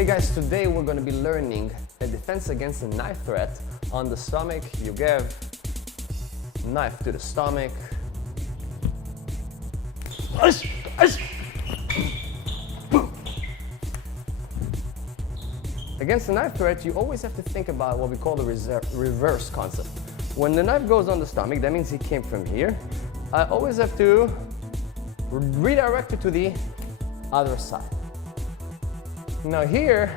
Hey guys, today we're going to be learning a defense against a knife threat. On the stomach, you give knife to the stomach. Against a knife threat, you always have to think about what we call the reverse concept. When the knife goes on the stomach, that means it came from here. I always have to redirect it to the other side. Now here,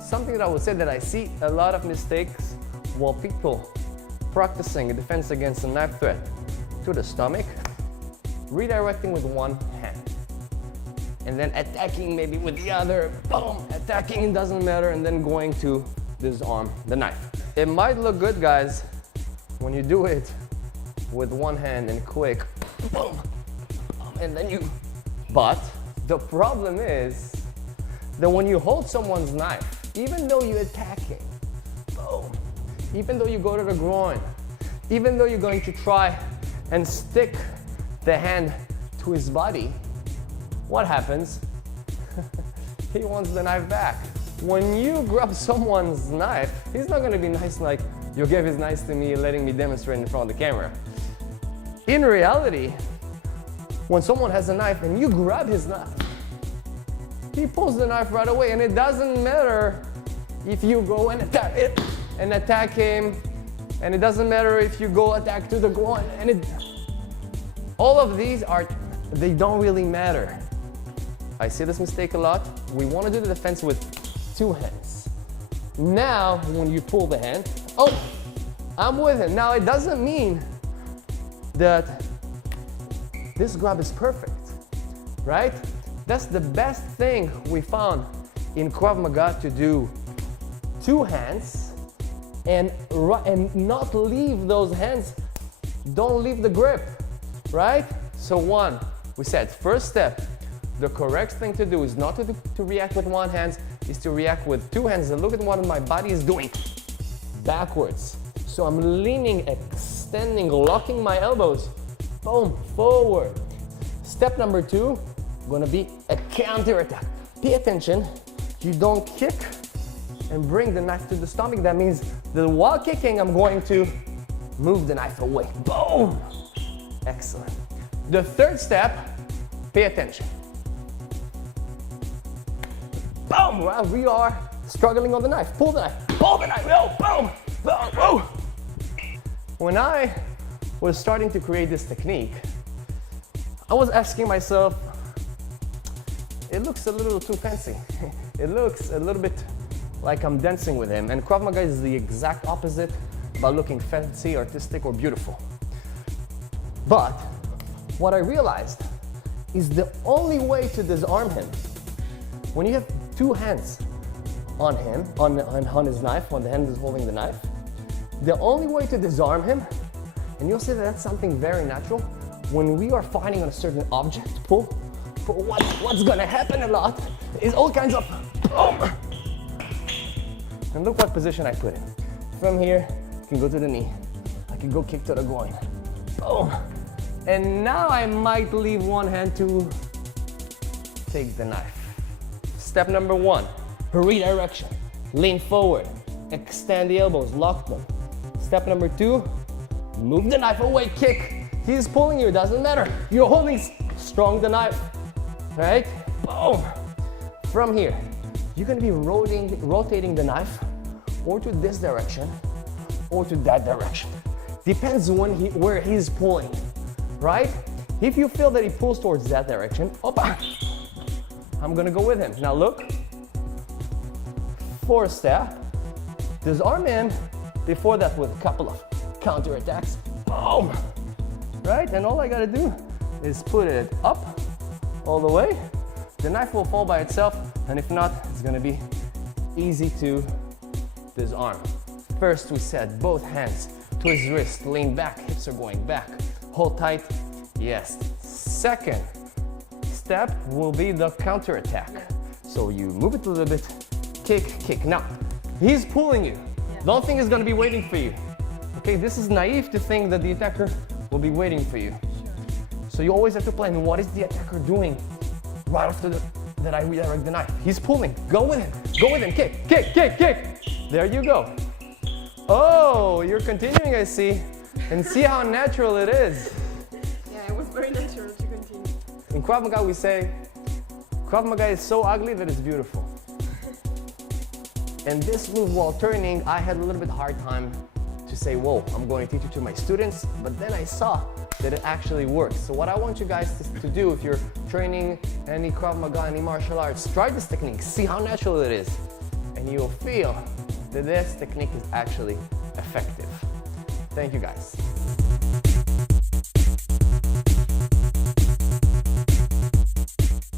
something that I would say that I see a lot of mistakes while people practicing a defense against a knife threat to the stomach, redirecting with one hand, and then attacking maybe with the other, boom, attacking, it doesn't matter, and then going to disarm the knife. It might look good, guys, when you do it with one hand and quick, boom, and then you, but the problem is that when you hold someone's knife, even though you're attacking, boom, even though you go to the groin, even though you're going to try and stick the hand to his body, what happens? He wants the knife back. When you grab someone's knife, he's not gonna be nice like, you gave his knife to me, letting me demonstrate in front of the camera. In reality, when someone has a knife and you grab his knife, he pulls the knife right away, and it doesn't matter if you go and attack him, and it doesn't matter if you go attack to the groin, and all of these they don't really matter. I see this mistake a lot. We want to do the defense with two hands. Now, when you pull the hand, oh, I'm with him. Now, it doesn't mean that this grab is perfect, right? That's the best thing we found in Krav Maga, to do two hands and not leave those hands, don't leave the grip, right? So one, we said, first step, the correct thing to do is not to react with one hand, is to react with two hands. And look at what my body is doing, backwards. So I'm leaning, extending, locking my elbows, boom, forward. Step number two, gonna be a counter attack. Pay attention, you don't kick and bring the knife to the stomach. That means that while kicking, I'm going to move the knife away. Boom! Excellent. The third step, pay attention. Boom! Well, we are struggling on the knife. Pull the knife, pull the knife, oh, boom, boom, boom. When I was starting to create this technique, I was asking myself, it looks a little too fancy. It looks a little bit like I'm dancing with him. And Krav Maga is the exact opposite about looking fancy, artistic, or beautiful. But what I realized is the only way to disarm him, when you have two hands on him, on his knife, when the hand is holding the knife, the only way to disarm him, and you'll see that that's something very natural, when we are fighting on a certain object, pull, for what's gonna happen a lot is all kinds of boom. And look what position I put in. From here, I can go to the knee. I can go kick to the groin. Boom. And now I might leave one hand to take the knife. Step number one, redirection. Lean forward, extend the elbows, lock them. Step number two, move the knife away, kick. He's pulling you, doesn't matter. You're holding strong the knife. Right? Boom! From here, you're gonna be rotating the knife or to this direction or to that direction. Depends where he's pulling, right? If you feel that he pulls towards that direction, opa, I'm gonna go with him. Now look, fourth step, disarm him. Before that with a couple of counter attacks, boom! Right? And all I gotta do is put it up, all the way. The knife will fall by itself, and if not, it's gonna be easy to disarm. First, we said both hands to his wrist, lean back, hips are going back, hold tight, yes. Second step will be the counter attack. So you move it a little bit, kick, kick. Now, he's pulling you. Don't think he's gonna be waiting for you. Okay, this is naive to think that the attacker will be waiting for you. So you always have to plan, what is the attacker doing right after that I redirect the knife. He's pulling. Go with him. Kick, kick, kick, kick. There you go. Oh, you're continuing, I see. And see how natural it is. Yeah, it was very natural to continue. In Krav Maga, we say, Krav Maga is so ugly that it's beautiful. And this move, while turning, I had a little bit hard time to say, whoa, I'm going to teach it to my students, but then I saw that it actually works. So what I want you guys to do, if you're training any Krav Maga, any martial arts, try this technique, see how natural it is, and you'll feel that this technique is actually effective. Thank you guys.